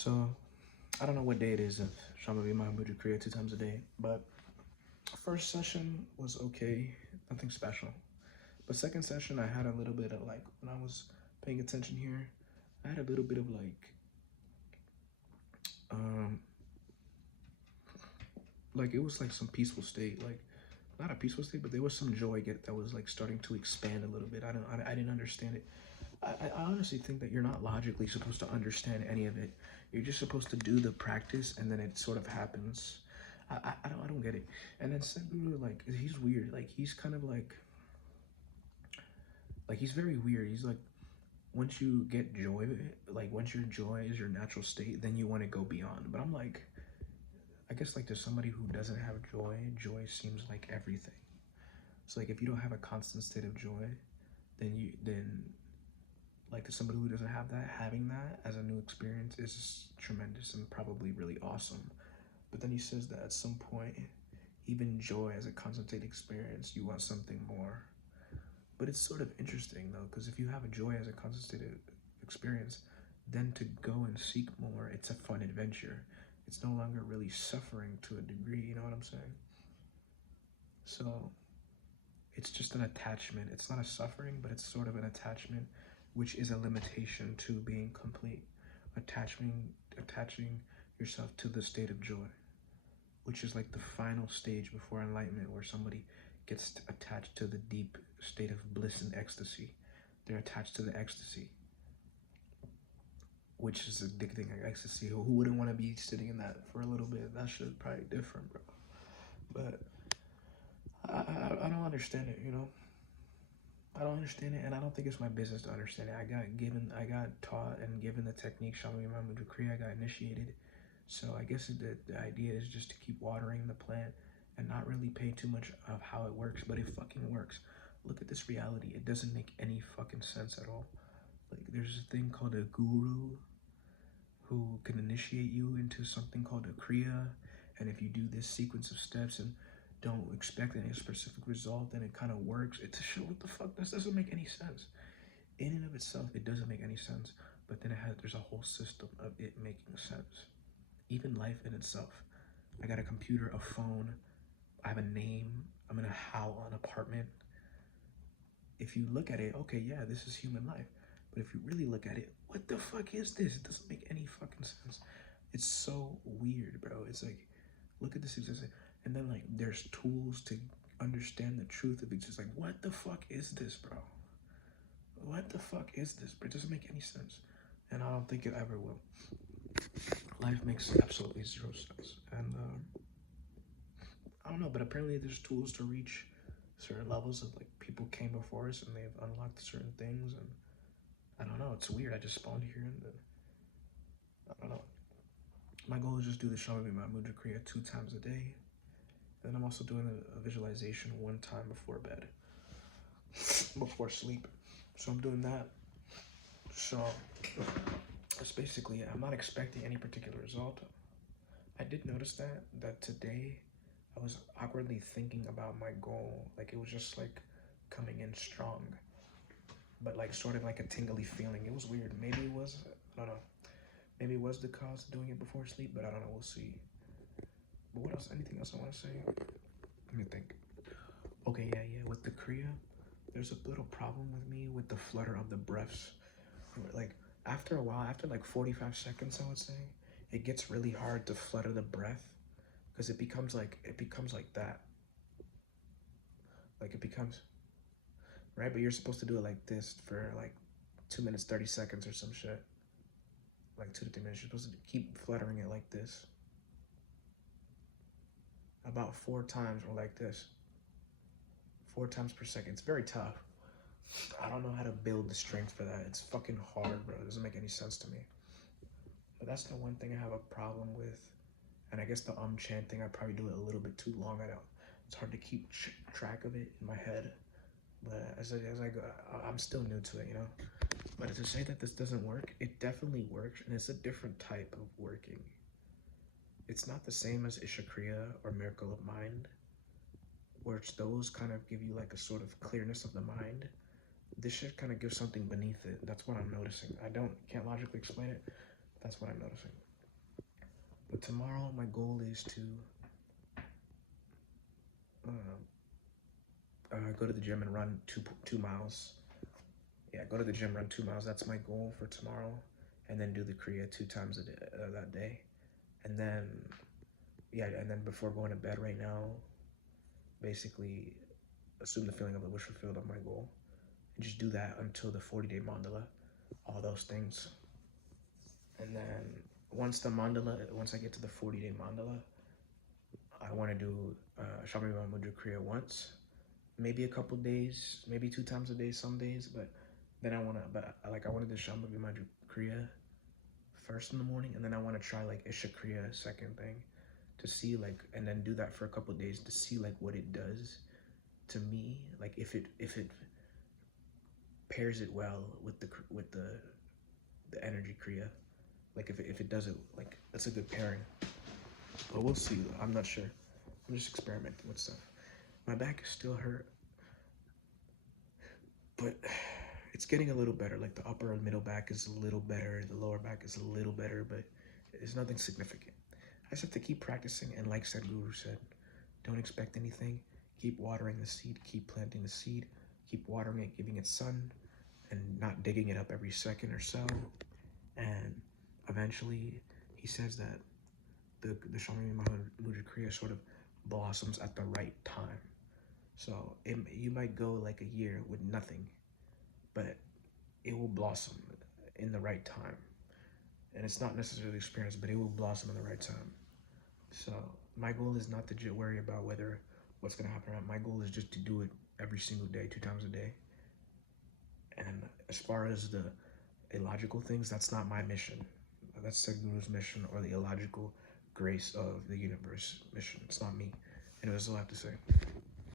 So I don't know what day it is if Shamavi Mahmoud would create 2 times a day, but first session was okay, nothing special. But second session, I had a little bit of like, when I was paying attention here, I had a little bit of um, like it was like some peaceful state, like not a peaceful state, but there was some joy that was like starting to expand a little bit. I didn't understand it. I honestly think that you're not logically supposed to understand any of it. You're just supposed to do the practice, and then it sort of happens. I don't get it. And then Sadhguru, like, he's weird. Like, he's kind of like he's very weird. He's like, once you get joy, like once your joy is your natural state, then you want to go beyond. But I'm like, I guess like to somebody who doesn't have joy, joy seems like everything. So like if you don't have a constant state of joy, then like to somebody who doesn't have that, having that as a new experience is tremendous and probably really awesome. But then he says that at some point, even joy as a concentrated experience, you want something more. But it's sort of interesting though, because if you have a joy as a concentrated experience, then to go and seek more, it's a fun adventure. It's no longer really suffering to a degree, you know what I'm saying? So it's just an attachment. It's not a suffering, but it's sort of an attachment, which is a limitation to being complete. Attaching yourself to the state of joy, which is like the final stage before enlightenment, where somebody gets attached to the deep state of bliss and ecstasy. They're attached to the ecstasy, which is addicting ecstasy. Who wouldn't want to be sitting in that for a little bit? That shit's probably different, bro. But I don't understand it, you know? I don't understand it, and I don't think it's my business to understand it. I got taught and given the technique, Shami Mahmoud Kriya, I got initiated. So I guess the idea is just to keep watering the plant and not really pay too much of how it works, but it fucking works. Look at this reality. It doesn't make any fucking sense at all. Like, there's a thing called a guru who can initiate you into something called a kriya, and if you do this sequence of steps and don't expect any specific result, then it kind of works. It's a shit. What the fuck? This doesn't make any sense. In and of itself, it doesn't make any sense. But then there's a whole system of it making sense. Even life in itself. I got a computer, a phone. I have a name. I'm in a an apartment. If you look at it, okay, yeah, this is human life. But if you really look at it, what the fuck is this? It doesn't make any fucking sense. It's so weird, bro. It's like, look at this existence. And then like there's tools to understand the truth of it. Just like, what the fuck is this, bro? What the fuck is this, bro? It doesn't make any sense. And I don't think it ever will. Life makes absolutely zero sense. And I don't know, but apparently there's tools to reach certain levels of like people came before us and they've unlocked certain things. And I don't know, it's weird. I just spawned here and then I don't know. My goal is just do the Shamavi Mahmoud Kriya 2 times a day. And I'm also doing a visualization 1 time before bed, before sleep. So I'm doing that. So that's basically it. I'm not expecting any particular result. I did notice that today I was awkwardly thinking about my goal. Like it was just like coming in strong, but like sort of like a tingly feeling. It was weird. Maybe it was, I don't know. Maybe it was the cause of doing it before sleep, but I don't know. We'll see. But what else? Anything else I want to say? Let me think. Okay, yeah. With the Kriya, there's a little problem with me with the flutter of the breaths. Like after a while, after like 45 seconds, I would say, it gets really hard to flutter the breath because it becomes like that. Like it becomes right, but you're supposed to do it like this for like 2 minutes 30 seconds or some shit. Like 2 to 3 minutes. You're supposed to keep fluttering it like this. About 4 times or like this. 4 times per second. It's very tough. I don't know how to build the strength for that. It's fucking hard, bro. It doesn't make any sense to me. But that's the one thing I have a problem with. And I guess the chanting, I probably do it a little bit too long. It's hard to keep track of it in my head. But as I go, I'm still new to it, you know. But to say that this doesn't work, it definitely works, and it's a different type of working. It's not the same as Ishakriya or Miracle of Mind, which those kind of give you like a sort of clearness of the mind. This shit kind of gives something beneath it. That's what I'm noticing. Can't logically explain it. That's what I'm noticing. But tomorrow, my goal is to go to the gym and run 2 miles. Yeah, go to the gym, run 2 miles. That's my goal for tomorrow, and then do the Kriya 2 times a day, that day, and then yeah, and then before going to bed right now, basically assume the feeling of the wish fulfilled of my goal, and just do that until the 40-day mandala, all those things, and then once I get to the 40-day mandala, I want to do Shamima Mudra Kriya once, maybe a couple days, maybe 2 times a day some days, but then I wanted to Shamima Mudra Kriya first in the morning, and then I want to try like Isha Kriya second thing to see like, and then do that for a couple days to see like what it does to me, like if it pairs it well with the energy Kriya, like if it does it, like that's a good pairing. But we'll see. I'm not sure. I'm just experimenting with stuff. My back is still hurt, but it's getting a little better. Like the upper and middle back is a little better. The lower back is a little better, but it's nothing significant. I just have to keep practicing, and like Sadhguru said, don't expect anything. Keep watering the seed. Keep planting the seed. Keep watering it, giving it sun, and not digging it up every second or so. And eventually, he says that the Shamini Mudra Kriya sort of blossoms at the right time. So you might go like a year with nothing, but it will blossom in the right time. And it's not necessarily experience, but it will blossom in the right time. So my goal is not to worry about what's gonna happen. My goal is just to do it every single day, 2 times a day. And as far as the illogical things, that's not my mission. That's Sadhguru's mission, or the illogical grace of the universe mission. It's not me. And that's all I have to say.